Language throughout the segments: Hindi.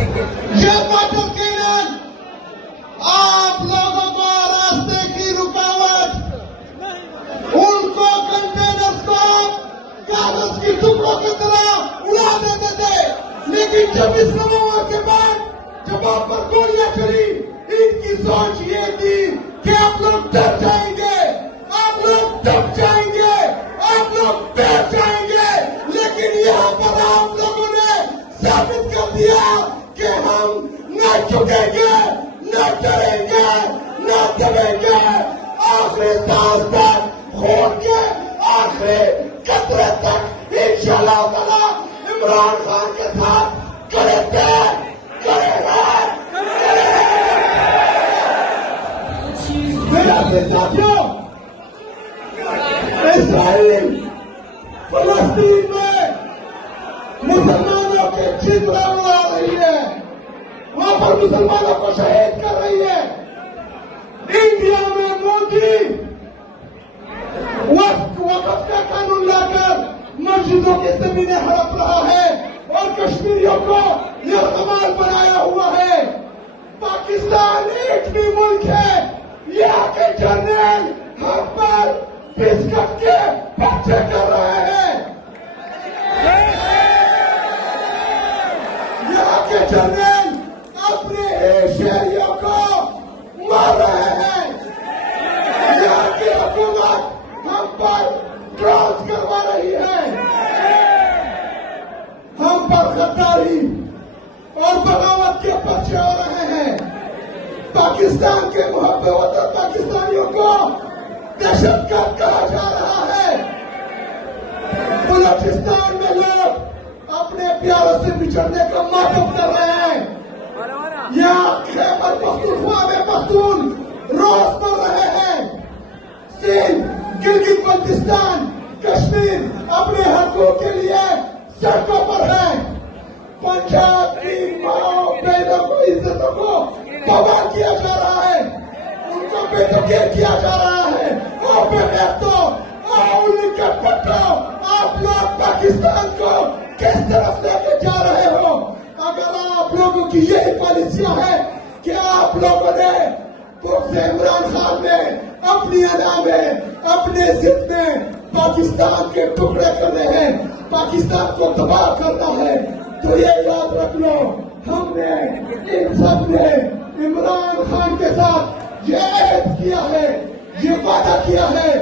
ये वाटर कैनन आप लोगों को रास्ते की रुकावट, उनको कंटेनर्स को कागज की टुकड़ों की तरह उड़ा देते थे, लेकिन 26 नवंबर के बाद जब आप पर गोलियां चली, इनकी सोच ये थी कि आप लोग डर जाएंगे, आप लोग दब जाएंगे, आप लोग बैठ जाएंगे, लेकिन यहाँ पर आप लोगों ने साबित कर दिया कि हम न झुकेंगे, न डरेंगे, न दबेंगे, आखिरी सांस तक, खून के आखिरी कतरे तक इंशाअल्लाह ताला इमरान खान के साथ करेंगे। मेरे साथियों, इसराइल फलस्तीन में मुसलमानों के चित्र उड़ा रही है, वहां पर मुसलमानों को शहीद कर रही है। इंडिया में मोदी वक्फ का कानून लाकर मस्जिदों की जमीनें हड़प रहा है और कश्मीरियों को यरगमाल बनाया हुआ है। पाकिस्तान एक भी मुल्क है, यहाँ के जर्नल हम पर बिस्कट के पर्चे कर रहे हैं, यहाँ के जर्नल अपने शहरियों को मार रहे हैं, यहाँ की हुकूमत हम पर क्रॉस करवा रही है, हम पर गद्दारी और बगावत के पर्चे हो रहे हैं। पाकिस्तान के मुहब्बत और पाकिस्तानियों को दहशतगर्द कहा जा रहा है। बलूचिस्तान में लोग अपने प्यारों से बिछड़ने का मातम कर रहे हैं। यहाँ खैबर पख्तूनख्वा में पख्तून रोज मर रहे हैं। सिंध, गिलगित बल्तिस्तान, कश्मीर अपने हकों के लिए सड़कों पर है। पंजाब की माओ बहनों को, इज्जतों को तबाह किया जा रहा है, उनको बेदखल किया जा रहा है। और बगैर तो आप लोग पाकिस्तान को किस तरफ लेके जा रहे हो? अगर आप लोगों की यही पॉलिसियां है कि आप लोगों ने इमरान खान ने अपनी अदा में, अपने जिद में पाकिस्तान के टुकड़े करने हैं, पाकिस्तान को तबाह करना है, तो ये याद रख लो, हमने इन सब ने इमरान खान के साथ ये अहद किया है, ये वादा किया है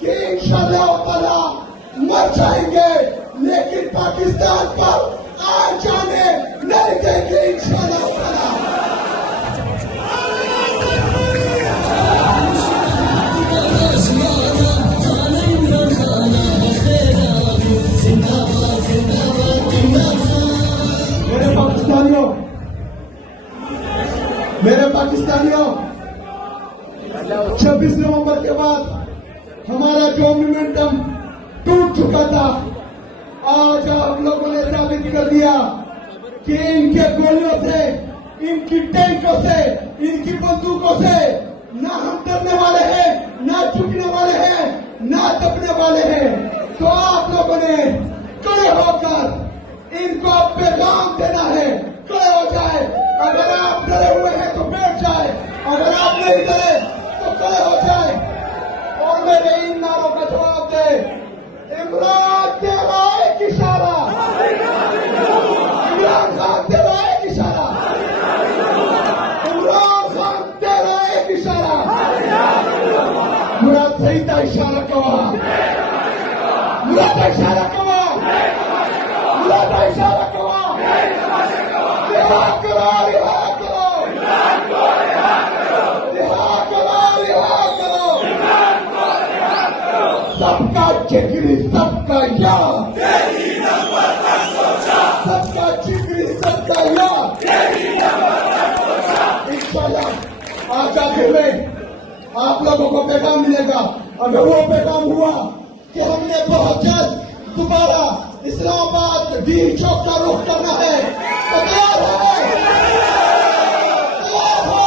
कि इंशाअल्लाह ताला मर जाएंगे, लेकिन पाकिस्तान पर आ जाने नहीं देंगे इंशाअल्लाह ताला। मेरे पाकिस्तानियों, 26 नवंबर के बाद हमारा जो मोमेंटम टूट चुका था, आज आप लोगों ने साबित कर दिया कि इनके गोलियों से, इनकी टैंकों से, इनकी बंदूकों से ना हम डरने वाले हैं, ना झुकने वाले हैं, ना दबने वाले हैं। तो आप लोगों ने खड़े होकर इनको पैगाम देना है, खड़े हो जाए। अगर आप डरे हुए हैं तो बैठ जाए, अगर आप नहीं डरे तो खड़े हो जाए और मेरे इन नारों का जवाब दे। इमरान तेरा एक इशारा, इमरान खान तेरा एक इशारा, इमरान खान तेरा एक इशारा, मुराद सही था इशारा कवा, मुराद इशारा कवा, मुराद इशारा कवा, रिहा करो, रिहा करो, रिहा करो, रिहा करो, सबका जिगरी सबका याद, सबका जिगरी सबका याद। इंशाअल्लाह आज आखिर में आप लोगों को पैगाम मिलेगा। अगर वो पैगाम हुआ कि हमने बहुत जल्द दोबारा इस्लामाबाद डी चौक का रुख करना है, तो तैयार है, तैयार हो,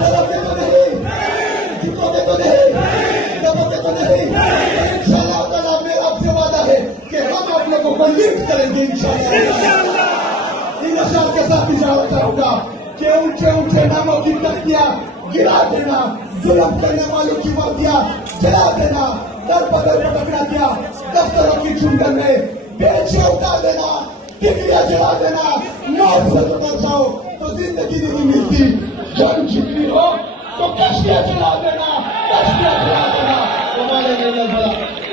डरोगे तो नहीं, झुकोगे तो नहीं, दबोगे तो नहीं। इंशाअल्लाह ताला मेरा आपसे वादा है कि हम आप लोगों को लिफ्ट करेंगे इंशाअल्लाह। इन हथियार के साथ इशारा चाहूंगा कि ऊंचे ऊंचे नामों की तख्तियां गिरा देना, जुल्म करने वालों की वर्दियां जला देना, दर बदर पटकना दिया, दफ्तरों की चुंगन में बेचे उतार देना, डिग्रियां जला देना, मौत से तो मर जाओ तो जिंदगी नहीं मिलती, जंग छिपी हो तो कश्तियां जला देना, कश्तियां जला देना, हमारे निर्णय बड़ा